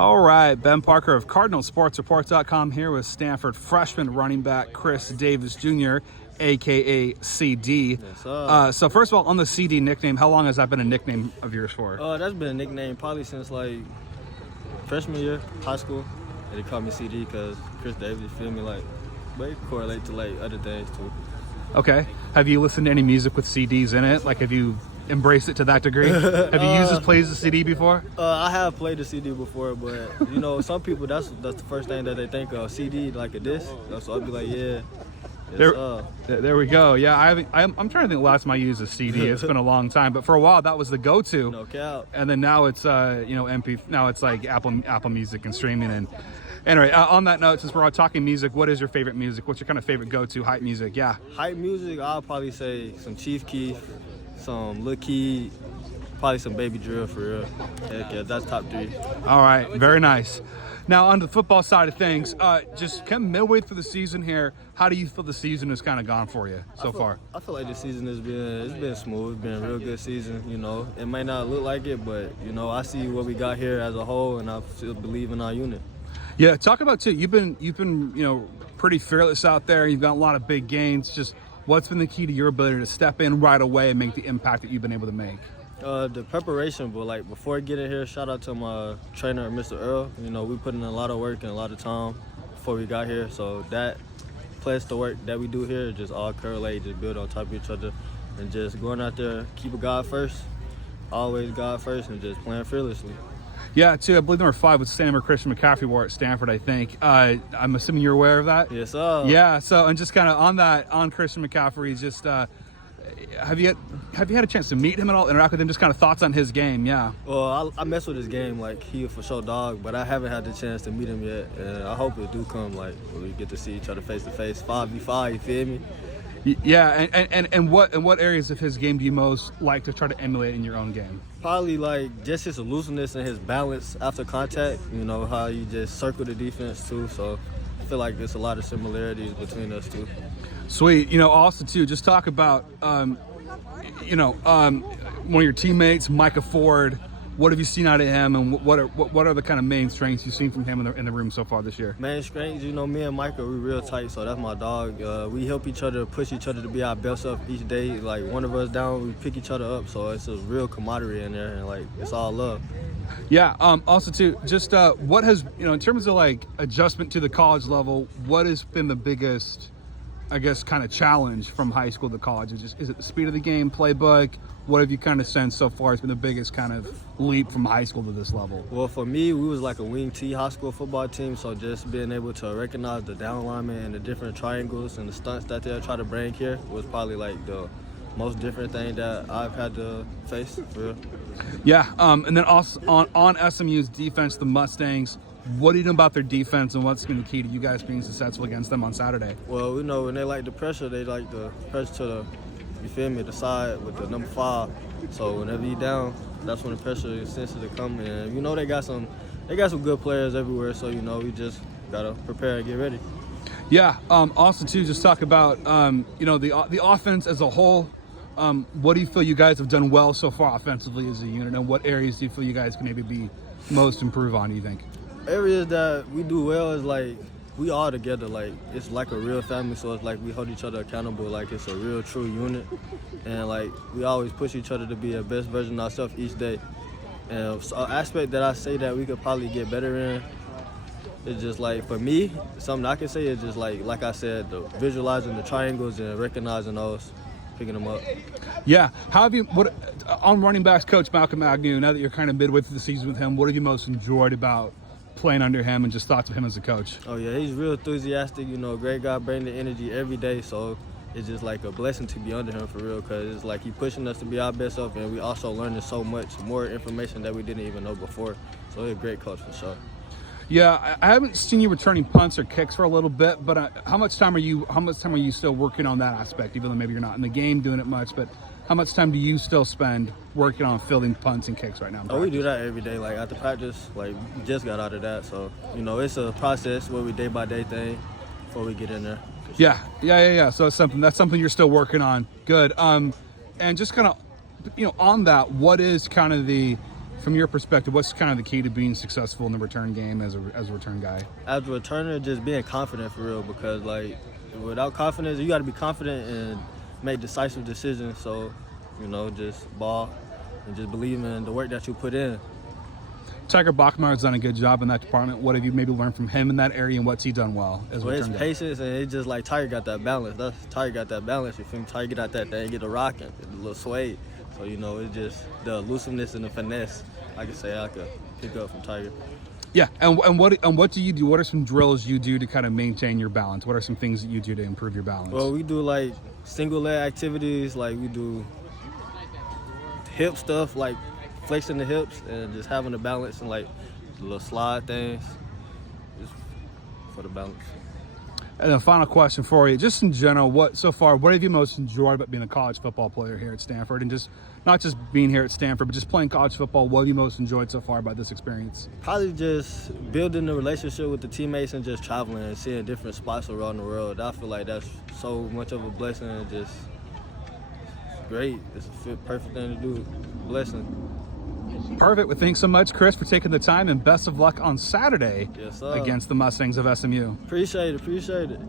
All right, Ben Parker of CardinalSportsReport.com here with Stanford freshman running back Chris Davis Jr., a.k.a. CD. Yes, sir. So first of all, on the CD nickname, how long has that been a nickname of yours for? That's been a nickname probably since like freshman year, high school. And they call me CD because Chris Davis, you feel me? Like, but it correlate to like other things too. Okay. Have you listened to any music with CDs in it? Like, have you embraced it to that degree? Have you used this plays the CD before? I have played the CD before, but you know, some people that's the first thing that they think of, CD like a disc. So I'd be like, yeah. There we go. Yeah, I'm trying to think the last time I used a CD. It's been a long time, but for a while that was the go-to. No cap. And then now it's MP. Now it's like Apple Music and streaming. And anyway, on that note, since we're all talking music, what is your favorite music? What's your kind of favorite go-to hype music? Yeah. Hype music, I'll probably say some Chief Keef, some Lil Key, probably some Baby Drill for real. Heck yeah, that's top 3. All right, very nice. Now, on the football side of things, just kind of midway through the season here, how do you feel the season has kind of gone for you so far? I feel like the season has been smooth. It's been a real good season. You know, it might not look like it, but you know, I see what we got here as a whole, and I still believe in our unit. Yeah, talk about too. You've been pretty fearless out there. You've got a lot of big gains. Just what's been the key to your ability to step in right away and make the impact that you've been able to make? The preparation, but like before getting here, shout out to my trainer, Mr. Earl. You know, we put in a lot of work and a lot of time before we got here. So that plus the work that we do here just all correlate, just build on top of each other, and just going out there, keep a God first, always God first, and just playing fearlessly. Yeah, too. I believe number 5 was Stanford Christian McCaffrey wore at Stanford, I think. I'm assuming you're aware of that? Yes, sir. Yeah, so, and just kind of on Christian McCaffrey, just have you had a chance to meet him at all, interact with him, just kind of thoughts on his game? Yeah. Well, I mess with his game, like he for sure dog, but I haven't had the chance to meet him yet, and I hope it do come, like when we get to see each other face to face, 5v5, you feel me? Yeah, and what areas of his game do you most like to try to emulate in your own game? Probably like just his elusiveness and his balance after contact. You know, how you just circle the defense too. So I feel like there's a lot of similarities between us two. Sweet. Also too, just talk about one of your teammates, Micah Ford. What have you seen out of him, and what are the kind of main strengths you've seen from him in the room so far this year? Main strengths, you know, me and Micah, we real tight, so that's my dog. We help each other, push each other to be our best up each day. Like one of us down, we pick each other up, so it's a real camaraderie in there, and like it's all love. Yeah. Also too, just what has in terms of like adjustment to the college level, what has been the biggest, I guess, kind of challenge from high school to college? Is it the speed of the game, playbook? What have you kind of sensed so far has been the biggest kind of leap from high school to this level? Well, for me, we was like a wing T high school football team, so just being able to recognize the down linemen and the different triangles and the stunts that they'll try to bring here was probably like the most different thing that I've had to face, for real. Yeah, and then also on SMU's defense, the Mustangs, what do you know about their defense, and what's been the key to you guys being successful against them on Saturday? Well, we know when they like the pressure, they like the pressure to the, you feel me, the side with the number 5. So whenever you down, that's when the pressure is sensitive to come. And you know they got some good players everywhere. So you know we just gotta prepare and get ready. Yeah. Also too, just talk about the offense as a whole. What do you feel you guys have done well so far offensively as a unit, and what areas do you feel you guys can maybe be most improve on? Do you think? Areas that we do well is like we all together, like it's like a real family, so it's like we hold each other accountable, like it's a real true unit, and like we always push each other to be the best version of ourselves each day. And so an aspect that I say that we could probably get better in is just like, for me, something I can say is just like I said, the visualizing the triangles and recognizing those, picking them up. Yeah. How have you, on running backs coach Malcolm Agnew, now that you're kind of midway through the season with him, what have you most enjoyed about playing under him, and just thoughts of him as a coach? Oh yeah, he's real enthusiastic, great guy, bringing the energy every day, so it's just like a blessing to be under him for real, because it's like he pushing us to be our best self, and we also learning so much more information that we didn't even know before, so he's a great coach for sure. Yeah, I haven't seen you returning punts or kicks for a little bit, but how much time are you still working on that aspect, even though maybe you're not in the game doing it much, but how much time do you still spend working on fielding punts and kicks right now? Oh, we do that every day. Like after practice, like we just got out of that. So, it's a process where we day by day thing before we get in there. Sure. Yeah. So that's something you're still working on. Good. And just kind of, on that, what is kind of the from your perspective, what's kind of the key to being successful in the return game as a return guy? As a returner, just being confident for real, because like without confidence, you got to be confident and make decisive decisions. So, you know, just ball and just believe in the work that you put in. Tiger Bachmeier's done a good job in that department. What have you maybe learned from him in that area, and what's he done well as a Well, it's return guy? patience, and it's just like Tiger got that balance. Tiger got that balance. You feel me? Tiger get out that thing, get a rocking, a little sway. So, you know, it's just the elusiveness and the finesse, I could say I could pick up from Tiger. Yeah, and what do you do? What are some drills you do to kind of maintain your balance? What are some things that you do to improve your balance? Well, we do like single leg activities, like we do hip stuff, like flexing the hips and just having the balance and like the little slide things, just for the balance. And the final question for you, just in general, what have you most enjoyed about being a college football player here at Stanford? And just not just being here at Stanford, but just playing college football, what have you most enjoyed so far about this experience? Probably just building the relationship with the teammates and just traveling and seeing different spots around the world. I feel like that's so much of a blessing and just great. It's a perfect thing to do. Blessing. Perfect. Well, thanks so much, Chris, for taking the time, and best of luck on Saturday Yes, sir. against the Mustangs of SMU. Appreciate it.